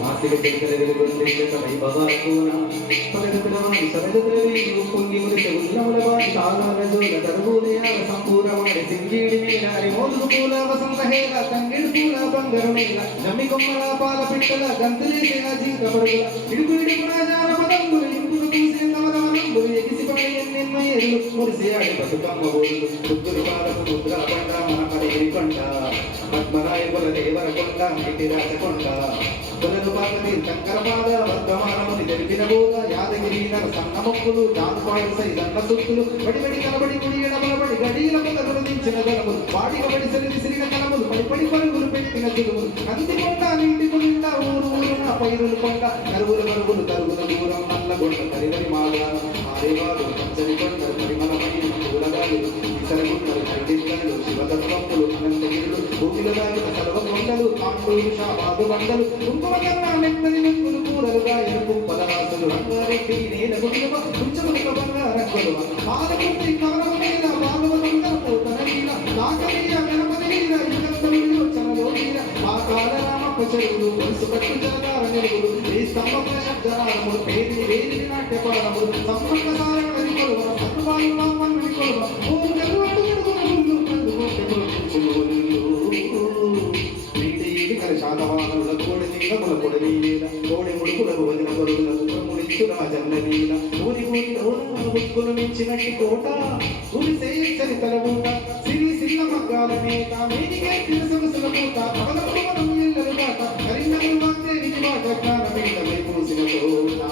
మాసిక చెక్కలు వైభవాలకోన పగడతలవాణి సరగతలవి పొంగి మురిసె ఉల్లములవాణి తాళాలజోల తరువులయాల సంపూరవాణి సింగీడి మీనారి మోదుగు పూల వసంత హేళ తంగిడి పూల బంగారు నీల జమ్మి కొమ్మల పాల పిట్టల గంతులేసే అజీత పరుగుల ఇడుగుడి ప్రాజార పదంబులు ఇంపుడు పూసే కమలవనంబులు ఎగిసిపడి ఎన్నెన్నో ఎరులు మురిసే ఆడి పసుకమ్మ బోరులు ముగ్గురు పాలకు ముద్రా పండ మన పరేరి పంట పద్మరాయకుల దేవర కొండ ఇటి రాజకొండ పునరు పార్వతి శంకరపాద వర్ధమానముని తెలిపిన బోధ యాదగిరి నర సన్న మొక్కులు దానుపాడు సైదన్న సుత్తులు బడిబడి కలబడి గుడి ఎడబలబడి గడియల పొదలు దించిన గలములు వాడికబడి సరి విసిరిన కలములు పడిపడి పరుగులు పెట్టిన చిలుములు కంది కొండ నీటి నిండా ఊరు ఊరున పైరులు కొండ కరువులు మరుగులు తరుగుల దూరం నల్లగొండ కరివరి మాగాను ఆరేవారు పంచని కొండ పరిమళమణి కూరగాయలు ఇసరగుండలు ఖండిద్దలు శివతత్వములు అనంతగిరులు భూమిలో దాగిన సర్వకొండలు కాండూరు షాబాదు బండలు కుంకుమకన్నా మెత్తని ముక్కులు కూరలుగా ఎరుపు పదరాసులు రంగారెడ్డి నేల గుండెమ కుంచముల బంగారక్కలు పాదకుర్తి కవరము మీద భాగవతంగా పోతన నీల దాకమీయ గణపతి నీల యుగంతములు చనలో నీల ఆ కాల రామప్ప చెరువులు వరుసు కట్టు జలధార నెలుగులు ఈ స్తంభ శబ్దరారములు పేరి వేరి నాట్యపారములు సంపన్న సారణ కొలువ సత్వాలు వామన్నని కొలువ ఓం జగవట్టు శాతవాహనుల కోడి నీలముల కొడలి నీల కోడి ముడుకులకు వదిన కొడుకులకు ముడిచ్చు రాజన్న నీల ఊరి ఊరిలోన ముక్కును మించినట్టి కోట ఊరి సేయచ్చని తలబూట సిరి సిల్ల మగ్గాల నేత మేనిగే తిరసొగసుల పూట పగలకు మనం ఇళ్ళలు బాట కరింగలు వాంతే నిజి బాట జ్ఞానమేతమై పూసిన తోట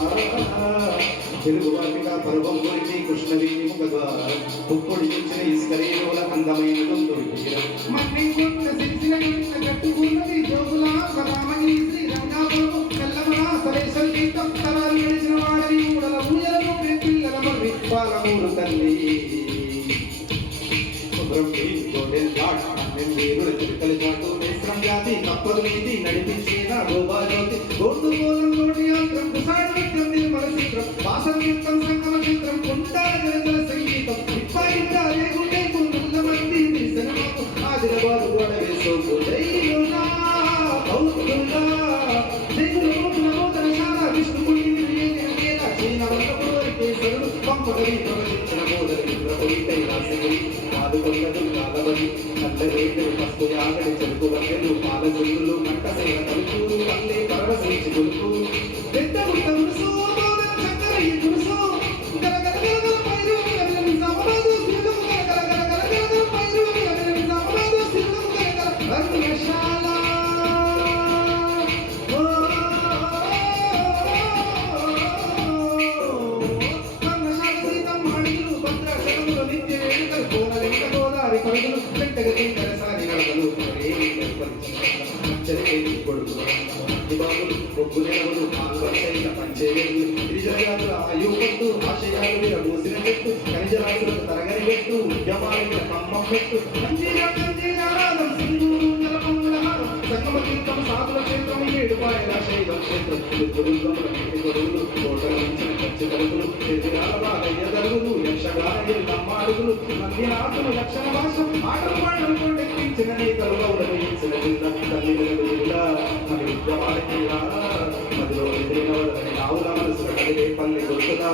తెలుగు వాటిగా పర్వం గురించి కృష్ణవేణి ముఖద్వార పుప్పొడి చూచిన ఇస్కరేణుల అందమైన గొంతుడి మన్ని కొన్న సిరిసిన కట్టుకున్నది జోగుల రామని శ్రీరంగాపురము కల్లమన సరేశ్వర గీతం తరాలు గడిచిన వాడని మూడల ఊయలను పిల్లల మర్రి పాలమూరు తల్లి జాతి కప్పలు మీది నడిపించిన గోబాజ్యోతి గోండు గోలం కోటి యంత్రం కుసాడు నిత్యం నిర్మల చిత్రం వాసన యుక్తం సంగమ చిత్రం కుంటా జలజల సంగీతం ఇప్పటిగా లేకుంటే కొంత మంది సినిమాకు ఆదిలాబాద్ గోడ వేసోకు దైవులా బౌద్ధులా జైలు నమోదన శాల విష్ణుకుడి నిర్యేన చీన వల్లపురి కేసరుడు పంపగలి ప్రవచించిన బోధరి ప్రభుత్వ రాసగిరి పాదుకొల్లదు కాలబడి కళ్ళరేగలు పస్తు యాగడి చెరుకు వగ్గలు పాలజుల్లు కంటసేన తలుపులు కళ్ళే పరవశించి కొలుపు పెద్ద గుట్ట ఉరుసు చక్కర ఈ గురుసు గలగలగల పైరు గలగల సమరాజు సిద్ధము గలగలగల పైరు గలగల సమరాజు సిద్ధము గలగల రంగశాల ఆయుపట్టు ఆశయాలు మూసిన పెట్టు ఖనిజరాశులకు తరగని పెట్టు ఉద్యమాల కమ్మం పెట్టు సంగమ తీర్థం సాధుల క్షేత్రం ఏడుపాయల శైవం క్షేత్రం గొడుగులు కోటల మించిన ఖర్చు తరుగులు ఎదురాల బాలయ్య దరుగులు యక్షగాన నమ్మాడుగులు మందినాథులు లక్షణ భాషం ఆటలు పాటలు కొండెక్కించిన నేతలు గౌరవించిన జిల్లా తల్లిదండ్రులు జిల్లా మన ఉద్యమాలకి మదిలో ఎదిరిన నావుల మనసుల కదిలే పల్లె గుర్తుగా